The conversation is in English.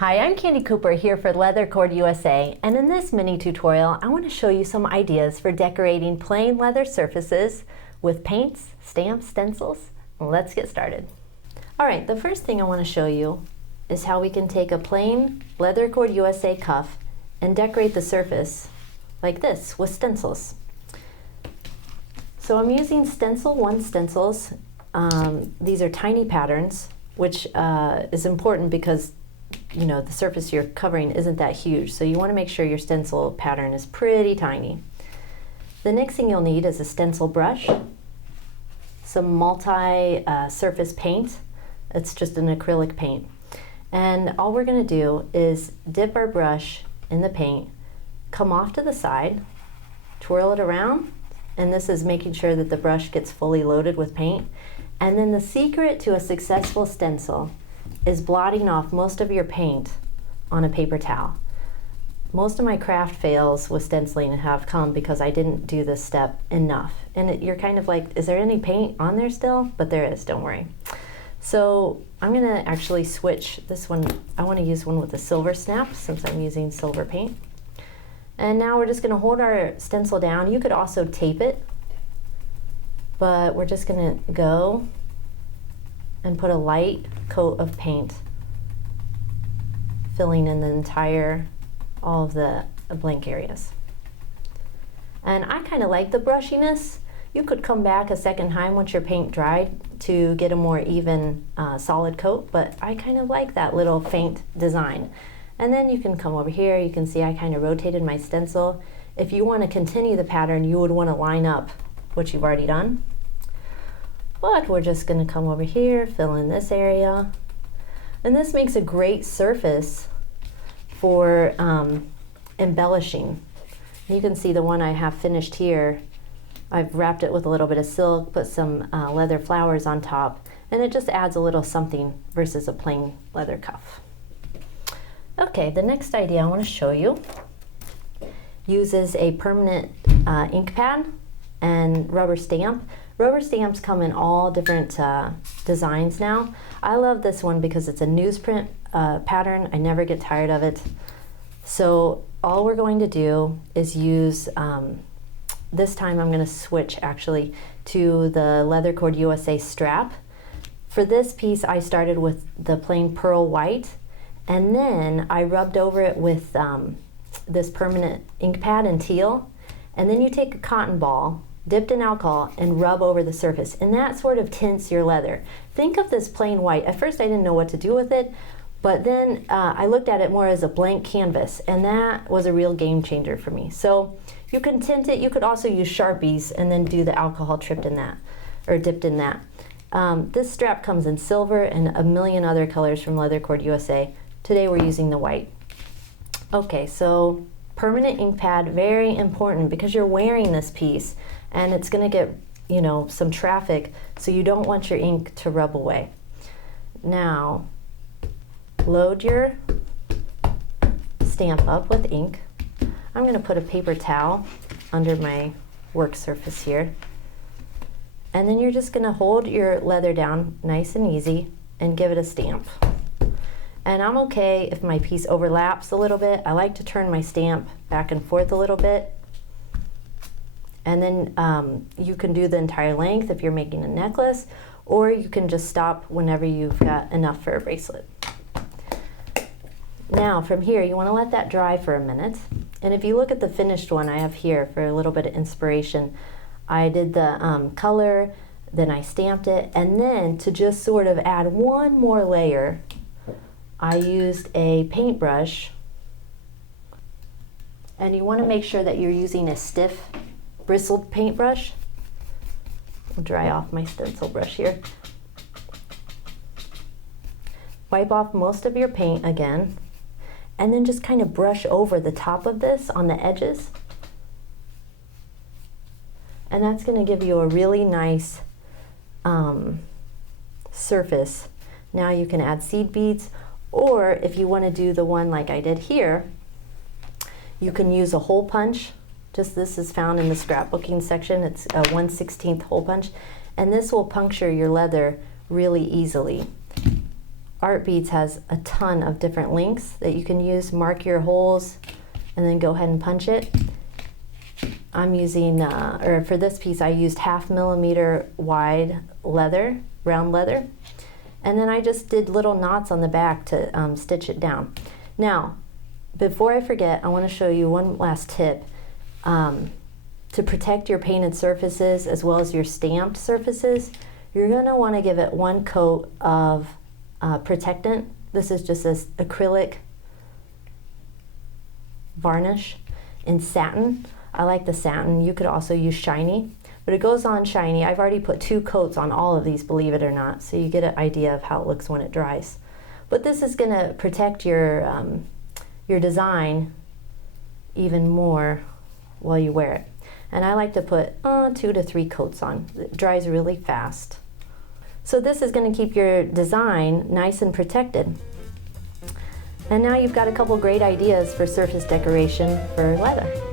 Hi, I'm Candy Cooper here for Leather Cord USA, and in this mini tutorial I want to show you some ideas for decorating plain leather surfaces with paints, stamps, stencils. Let's get started. Alright, the first thing I want to show you is how we can take a plain Leather Cord USA cuff and decorate the surface like this with stencils. So I'm using Stencil 1 stencils. These are tiny patterns, which is important because the surface you're covering isn't that huge, so you want to make sure your stencil pattern is pretty tiny. The next thing you'll need is a stencil brush, some multi-surface paint. It's just an acrylic paint. And all we're going to do is dip our brush in the paint, come off to the side, twirl it around, and this is making sure that the brush gets fully loaded with paint. And then the secret to a successful stencil is blotting off most of your paint on a paper towel. Most of my craft fails with stenciling have come because I didn't do this step enough. And you're kind of like, is there any paint on there still? But there is, don't worry. So I'm gonna actually switch this one. I wanna use one with a silver snap since I'm using silver paint. And now we're just gonna hold our stencil down. You could also tape it, but we're just gonna go and put a light coat of paint filling in the all of the blank areas. And I kind of like the brushiness. You could come back a second time once your paint dried to get a more even solid coat, but I kind of like that little faint design. And then you can come over here, you can see I kind of rotated my stencil. If you want to continue the pattern, you would want to line up what you've already done. But we're just going to come over here, fill in this area. And this makes a great surface for embellishing. You can see the one I have finished here. I've wrapped it with a little bit of silk, put some leather flowers on top, and it just adds a little something versus a plain leather cuff. Okay, the next idea I want to show you uses a permanent ink pad and rubber stamp. Rubber stamps come in all different designs now. I love this one because it's a newsprint pattern. I never get tired of it. So all we're going to do is use, this time I'm going to switch actually to the Leather Cord USA strap. For this piece I started with the plain pearl white, and then I rubbed over it with this permanent ink pad in teal, and then you take a cotton ball dipped in alcohol and rub over the surface, and that sort of tints your leather. Think of this plain white. At first I didn't know what to do with it, but then I looked at it more as a blank canvas, and that was a real game changer for me. So you can tint it. You could also use Sharpies and then do the alcohol dipped in that. This strap comes in silver and a million other colors from Leather Cord USA. Today we're using the white. Okay, so permanent ink pad, very important because you're wearing this piece and it's going to get, some traffic, so you don't want your ink to rub away. Now, load your stamp up with ink. I'm going to put a paper towel under my work surface here. And then you're just going to hold your leather down nice and easy and give it a stamp. And I'm okay if my piece overlaps a little bit. I like to turn my stamp back and forth a little bit. And then you can do the entire length if you're making a necklace, or you can just stop whenever you've got enough for a bracelet. Now from here, you want to let that dry for a minute. And if you look at the finished one I have here for a little bit of inspiration, I did the color, then I stamped it, and then to just sort of add one more layer, I used a paintbrush. And you want to make sure that you're using a stiff bristled paintbrush. I'll dry off my stencil brush here. Wipe off most of your paint again, and then just kind of brush over the top of this on the edges. And that's going to give you a really nice surface. Now you can add seed beads, or if you want to do the one like I did here, you can use a hole punch. This is found in the scrapbooking section. It's a 1/16 hole punch, and this will puncture your leather really easily. Artbeads has a ton of different links that you can use. Mark your holes and then go ahead and punch it. I'm using, or for this piece I used 1/2 millimeter wide leather, round leather. And then I just did little knots on the back to stitch it down. Now, before I forget, I want to show you one last tip. To protect your painted surfaces as well as your stamped surfaces, you're going to want to give it one coat of protectant. This is just this acrylic varnish in satin. I like the satin. You could also use shiny, but it goes on shiny. I've already put 2 coats on all of these, believe it or not, so you get an idea of how it looks when it dries. But this is going to protect your design even more while you wear it. And I like to put 2 to 3 coats on. It dries really fast. So this is going to keep your design nice and protected. And now you've got a couple great ideas for surface decoration for leather.